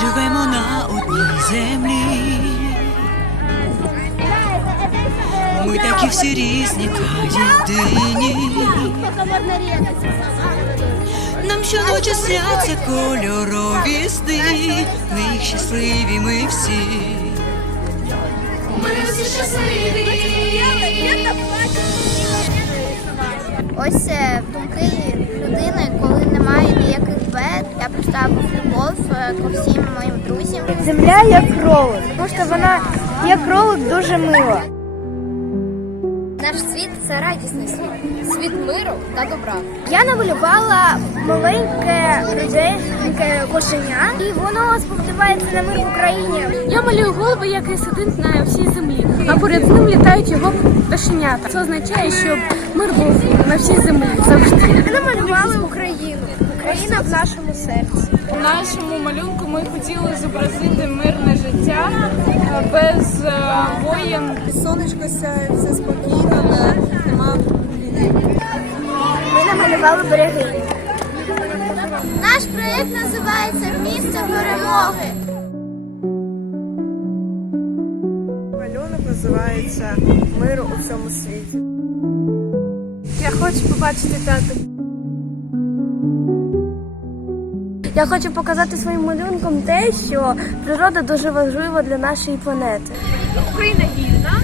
живемо на одній землі. Ми такі всі різні та єдині. Нам щоночі сняться кольорові сни. Ми їх щасливі, ми всі. Ми всі щасливі. Ось е, думки людини, ко всім моїм друзям. Земля як кролик, тому що вона як кролик дуже мила. Наш світ це радісний світ, світ миру та добра. Я намалювала маленьке руденьке кошеня, і воно сподівається на мир в Україні. Я малюю голуба, який сидить на всій землі, а поряд з ним літають його пташенята. Це означає, щоб мир був на всій землі завжди. Ми намалювали Україну. Україна в нашому серці. У нашому малюнку ми хотіли зобразити мирне життя е, без е, воєн. Сонечко сяє, все спокійно, нема війни. Ми намалювали береги. Наш проєкт називається Місце перемоги. Малюнок називається Миру у всьому світі. Я хочу побачити тату. Я хочу показати своїм малюнком те, що природа дуже важлива для нашої планети. Україна вільна.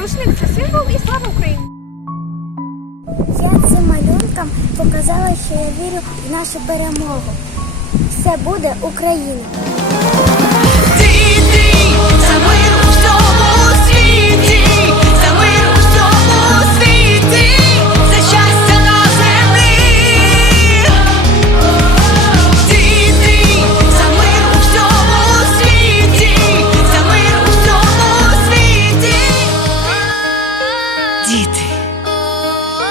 Рушник це символ і слава Україні. Я цим малюнком показала, що я вірю в нашу перемогу. Все буде Україна.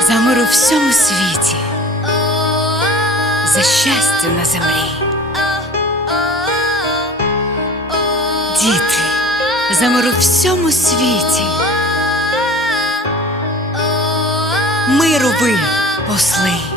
За мир у всьому світі, за щастя на землі. Діти, за мир у всьому світі. Миру ви, посли.